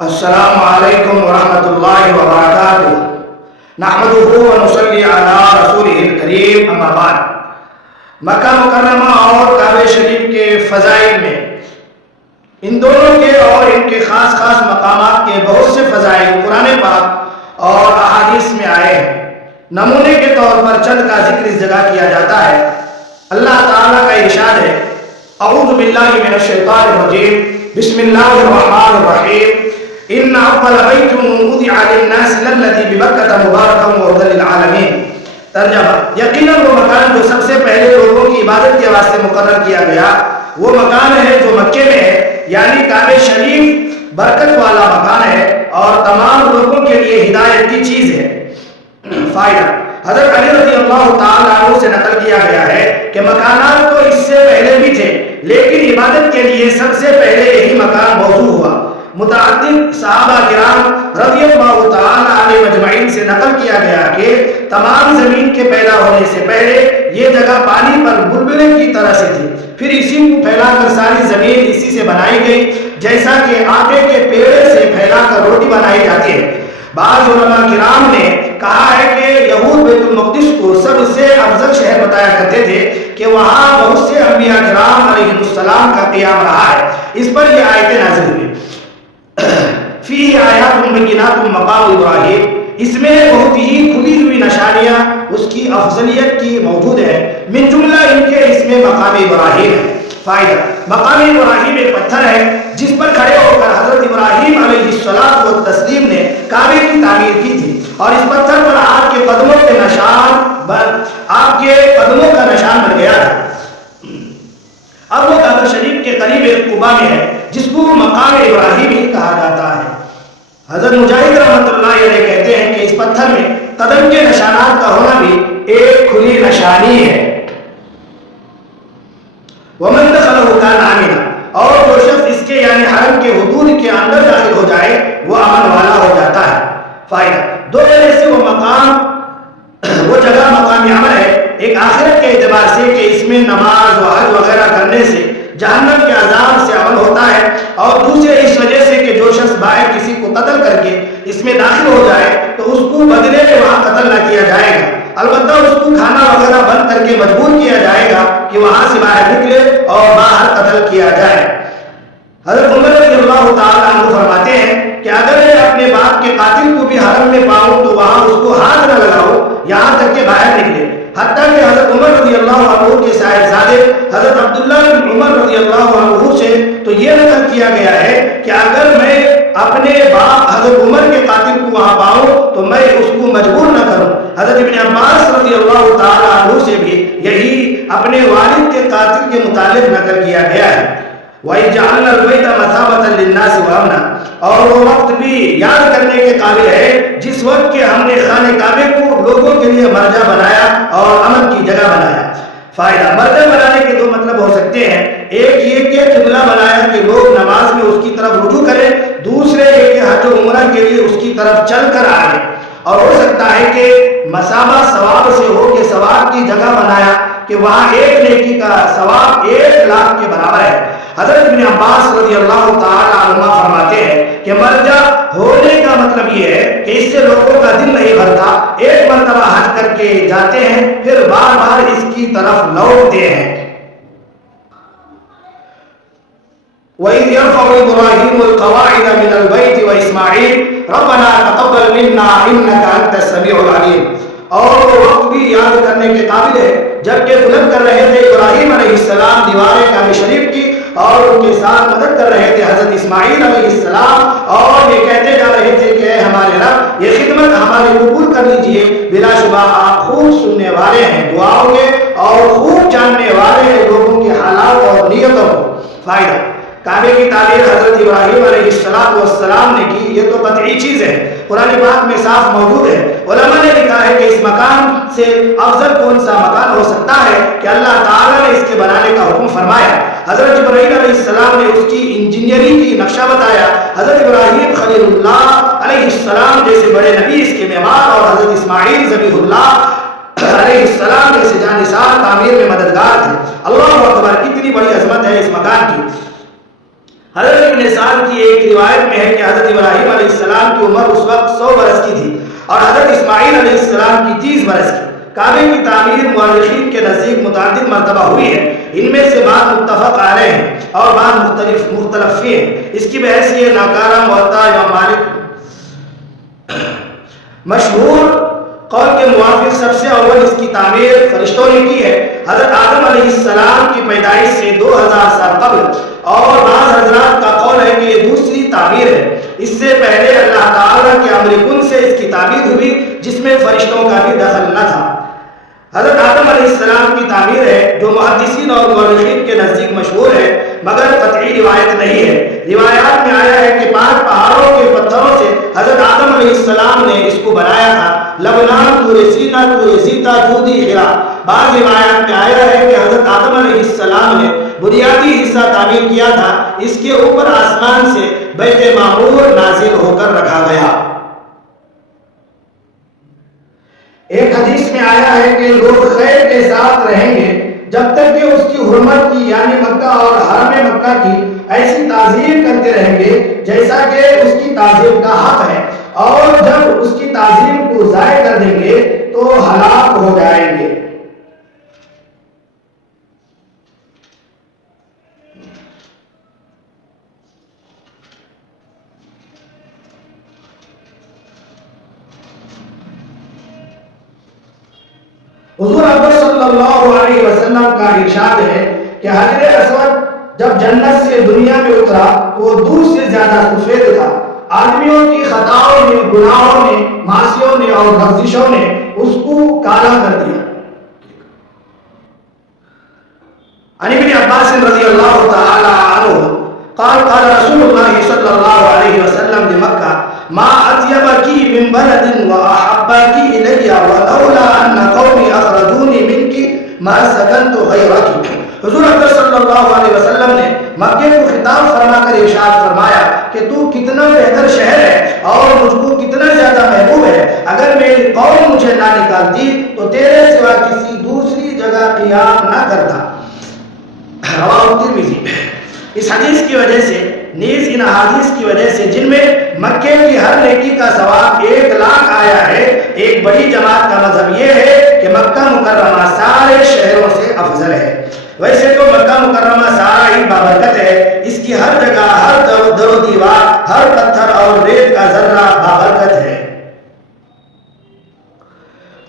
السلام علیکم ورحمۃ اللہ وبرکاتہ نحمدہ ونصلی علی رسولہ الکریم اما بعد۔ مکہ مکرمہ اور کعبہ شریف کے فضائل میں ان دونوں کے اور ان کے خاص خاص مقامات کے بہت سے فضائل قرآن پاک اور احادیث میں آئے ہیں۔ نمونے کے طور پر چند کا ذکر اس جگہ کیا جاتا ہے۔ اللہ تعالیٰ کا ارشاد ہے، اعوذ باللہ من الشیطان الرجیم، بسم اللہ الرحمن الرحیم، ان اول بیت وضع للناس للذی ببکۃ مبارکا وہدی للعالمین۔ ترجمہ، یقیناً وہ مکان جو سب سے پہلے لوگوں کی عبادت کے واسطے مقرر کیا گیا وہ مکان ہے جو مکے میں ہے، یعنی کعبہ شریف برکت والا مکان ہے اور تمام لوگوں کے لیے ہدایت کی چیز ہے۔ فائدہ، حضرت علی رضی اللہ تعالیٰ عنہ سے نقل کیا گیا ہے کہ مکانات تو اس سے پہلے بھی تھے، لیکن عبادت کے لیے سب سے پہلے یہی مکان موضوع ہوا۔ متعدد صحابہ کرام رضی اللہ تعالیٰ علیہ مجمعین سے نقل کیا گیا کہ تمام زمین کے پیدا ہونے سے پہلے یہ جگہ پانی پر بلبلے کی طرح سے تھی، پھر اسی کو پھیلا کر ساری زمین اسی سے بنائی گئی، جیسا کہ آٹے کے پیڑے سے پھیلا کر روٹی بنائی جاتی ہے۔ بعض علماء کرام نے کہا ہے کہ یہود بیت المقدس کو سب سے افضل شہر بتایا کرتے تھے کہ وہاں بہت سے انبیاء کرام علیہ السلام کا قیام رہا ہے۔ اس پر یہ آیتیں نازل ہوئی، فیہ آیات بینات مقام ابراہیم، اس میں بہت ہی کھلی ہوئی نشانیاں اس کی افضلیت کی موجود ہے، من جملہ ان کے اس میں مقام ابراہیم ہے۔ فائدہ، مقام ابراہیم ایک پتھر ہے جس پر کھڑے ہو کر حضرت ابراہیم علیہ السلام نے کعبے کی تعمیر کی تھی، اور اس پتھر پر آپ کے قدموں کے قدموں کا نشان بن گیا تھا۔ اب وہ کعبہ شریف کے قریب ایک قبا میں ہے جس کو مقام ابراہیم ہی کہا جاتا ہے۔ حضرت مجاہد رحمۃ اللہ علیہ کہتے ہیں کہ اس پتھر میں قدم کے نشانات کا ہونا بھی ایک کھلی نشانی ہے۔ ومن دخلہ کان آمنا، اور جو شخص اس کے یعنی حرم کے حدود کے اندر داخل ہو جائے وہ امن والا ہو جاتا ہے۔ فائدہ، دو وجہ سے وہ جگہ مقام امن ہے، ایک آخرت کے اعتبار سے کہ اس میں نماز و حج وغیرہ کرنے سے جہنم کے عذاب سے امن ہوتا ہے، اور دوسرے اس وجہ سے کہ جو شخص باہر کسی کو قتل کر کے اس میں داخل ہو جائے تو اس کو بدلے میں وہاں قتل نہ کیا جائے گا، البتہ اس کو کھانا وغیرہ بند کر کے مجبور کیا جائے گا کہ وہاں سے باہر نکلے اور باہر قتل کیا جائے۔ حضرت عمر رضی اللہ تعالیٰ عنہ فرماتے ہیں کہ اگر میں اپنے باپ کے قاتل کو بھی حرم میں پاؤں تو وہاں اس کو ہاتھ نہ لگاؤ یہاں تک کہ باہر نکلے، حتیٰ کہ حضرت عمر رضی اللہ عنہ کے صاحبزادے حضرت عبداللہ بن عمر رضی اللہ عنہ سے تو یہ نقل کیا گیا ہے کہ اگر میں اپنے باپ حضرت عمر کے قاتل کو وہاں پاؤں تو میں اس کو مجبور نہ کروں۔ حضرت ابن عباس رضی اللہ تعالیٰ عنہ سے بھی یہی اپنے والد کے قاتل کے متعلق نقل کیا گیا ہے۔ وَإِذْ جَعَلْنَا الْبَيْتَ مَثَابَةً لِلنَّاسِ وَأَمْنًا، اور وہ وقت بھی یاد کرنے کے قابل ہے جس وقت کہ ہم نے خانہ کعبے کو لوگوں کے لیے مرجع بنایا اور امن کی جگہ بنایا۔ فائدہ، مرجع بنانے کے دو مطلب ہو سکتے ہیں، ایک یہ کہ قبلہ بنایا کہ لوگ نماز میں اس کی طرف رجوع کریں، دوسرے یہ کہ حج و عمرہ کے لیے اس کی طرف چل کر آئیں، اور ہو سکتا ہے کہ مثابہ ثواب سے ہو کہ ثواب کی جگہ بنایا کہ وہاں ایک نیکی کا ثواب 1,00,000 کے برابر ہے۔ حضرت ابن عباس رضی اللہ تعالیٰ عنہ فرماتے ہیں کہ مرجع ہونے کا مطلب یہ ہے کہ اس سے لوگوں کا دل نہیں بھرتا، ایک مرتبہ حج کر کے جاتے ہیں پھر بار بار اس کی طرف لوٹتے ہیں۔ وَإِذْ يَرْفَعُ إِبْرَاهِيمُ الْقَوَاعِدَ مِنَ الْبَيْتِ وَإِسْمَاعِيلُ رَبَّنَا تَقَبَّلْ مِنَّا إِنَّكَ أَنْتَ السَّمِيعُ الْعَلِيمُ، اور وہ وقت بھی یاد کرنے کے قابل ہے جبکہ بلند کر رہے تھے ابراہیم علیہ السلام دیواریں کعبہ شریف کی، اور ان کے ساتھ مدد کر رہے تھے حضرت اسماعیل علیہ السلام، اور یہ کہتے جا رہے تھے کہ اے ہمارے رب یہ خدمت ہماری قبول کر لیجئے، بلا شبہ آپ خوب سننے والے ہیں دعاؤں کے اور خوب جاننے والے ہیں لوگوں کے حالات اور نیتوں کو۔ فائدہ، کعبے کی تعمیر حضرت ابراہیم علیہ السلام نے کی، یہ تو قطعی چیز ہے، قرآن پاک میں صاف موجود ہے۔ علماء نے لکھا ہے کہ اس مکان سے افضل کون سا مکان ہو سکتا ہے کہ اللہ تعالیٰ نے اس کے بنانے کا حکم فرمایا۔ حضرت جبرائیل علیہ السلام نے اس کی انجینئرنگ کی نقشہ بتایا، حضرت ابراہیم خلیل اللہ علیہ السلام جیسے بڑے نبی اس کے معمار، اور حضرت اسماعیل ذبیح اللہ علیہ السلام جیسے جانثار تعمیر میں مددگار تھے۔ اللہ اکبر، کتنی بڑی عظمت ہے اس مکان کی۔ حضرت ابن سعد کی ایک روایت میں ہے کہ حضرت ابراہیم علیہ السلام کی عمر اس وقت 100 برس کی تھی اور حضرت اسماعیل علیہ السلام کی 30 برس کی۔ کعبے کی تعمیر مورخین کے نزدیک متعدد مرتبہ ہوئی ہے، ان میں سے بعض متفق علیہ ہیں اور بعض مختلف ہیں۔ اس کی بحث یہ ناکارہ موطا امام مالک مشہور قول کے موافق سب سے اول اس کی تعمیر فرشتوں نے کی ہے، حضرت آدم علیہ السلام کی پیدائش سے 2000 سال قبل، اور بعض حضرات کا قول ہے کہ یہ دوسری تعمیر ہے۔ اس سے پہلے اللہ تعالیٰ کے امر کن سے اس کی تعمیر ہوئی جس میں فرشتوں کا بھی دخل نہ تھا۔ حضرت آدم علیہ السلام کی تعمیر ہے جو محدثین اور مورخین کے نزدیک مشہور ہے مگر قطعی روایت نہیں ہے۔ روایات میں آیا ہے کہ 5 پہاڑوں کے پتھروں سے حضرت آدم علیہ السلام نے اس کو بنایا تھا، لبنان، طور سینا، طور زیتا، جودی، حرا۔ بعض روایات میں آیا ہے کہ حضرت آدم علیہ السلام نے بنیادی حصہ تعمیر کیا تھا، اس کے اوپر آسمان سے بیت معمور نازل ہو کر رکھا گیا۔ ایک حدیث میں آیا ہے کہ لوگ خیر کے ساتھ رہیں گے جب تک کہ اس کی حرمت کی یعنی مکہ اور حرم مکہ کی ایسی تعظیم کرتے رہیں گے جیسا کہ اس کی تعظیم کا حق ہے، اور جب اس کی تعظیم کو ضائع کر دیں گے تو ہلاک ہو جائیں گے۔ حضور اکبر صلی اللہ علیہ وسلم کا ارشاد ہے کہ حجر اسود جب جنت سے دنیا میں اترا تو وہ دودھ سے زیادہ سفید تھا۔ آدمیوں کی خطاؤں نے، گناہوں نے، معصیوں نے اور لغزشوں نے اس کو کالا کر دیا۔ عن ابن عباس رضی اللہ تعالی عنہ قال قال رسول اللہ صلی اللہ علیہ وسلم لمکہ ما اطیبکی من بلد واحبکی الی ولولا ان قومی اخرجونی منکی ما سکنت غیرکی۔ حضور اکبر صلی اللہ علیہ وسلم نے مکے کو خطاب فرما کر ارشاد فرمایا کہ تو کتنا بہتر شہر ہے اور مجھ کو کتنا زیادہ محبوب ہے، اگر میری قوم مجھے نہ نکالتی تو تیرے سوا کسی دوسری جگہ قیام نہ کرتا۔ رواہ ترمذی۔ اس حدیث کی وجہ سے نیز ان احادیث کی وجہ سے جن میں مکے کی ہر نیکی کا ثواب 1 لاکھ آیا ہے، ایک بڑی جماعت کا مذہب یہ ہے کہ مکہ مکرمہ سارے شہروں سے افضل ہے۔ ویسے تو مکہ مکرمہ سارا ہی بابرکت ہے، اس کی ہر جگہ، ہر در و دیوار، ہر پتھر اور ریت کا ذرہ بابرکت ہے۔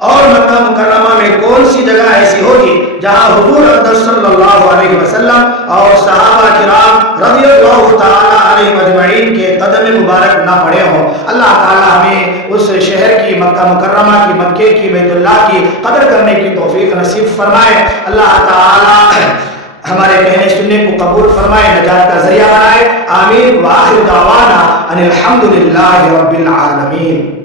اور مکہ مکرمہ میں کون سی جگہ ایسی ہوگی جہاں حضور اکبر صلی اللہ علیہ وسلم اور صحابہ کرام رضی اللہ تعالی علیہ اجمعین کے قدم مبارک نہ پڑے ہوں۔ اللہ تعالی ہمیں اس شہر کی، مکہ مکرمہ کی، مکے کی، بیت اللہ کی قدر کرنے کی توفیق نصیب فرمائے۔ اللہ تعالی ہمارے کہنے سننے کو قبول فرمائے، نجات کا ذریعہ بنائے۔ آمین۔ وآخر دعوانا ان الحمد للہ رب العالمین۔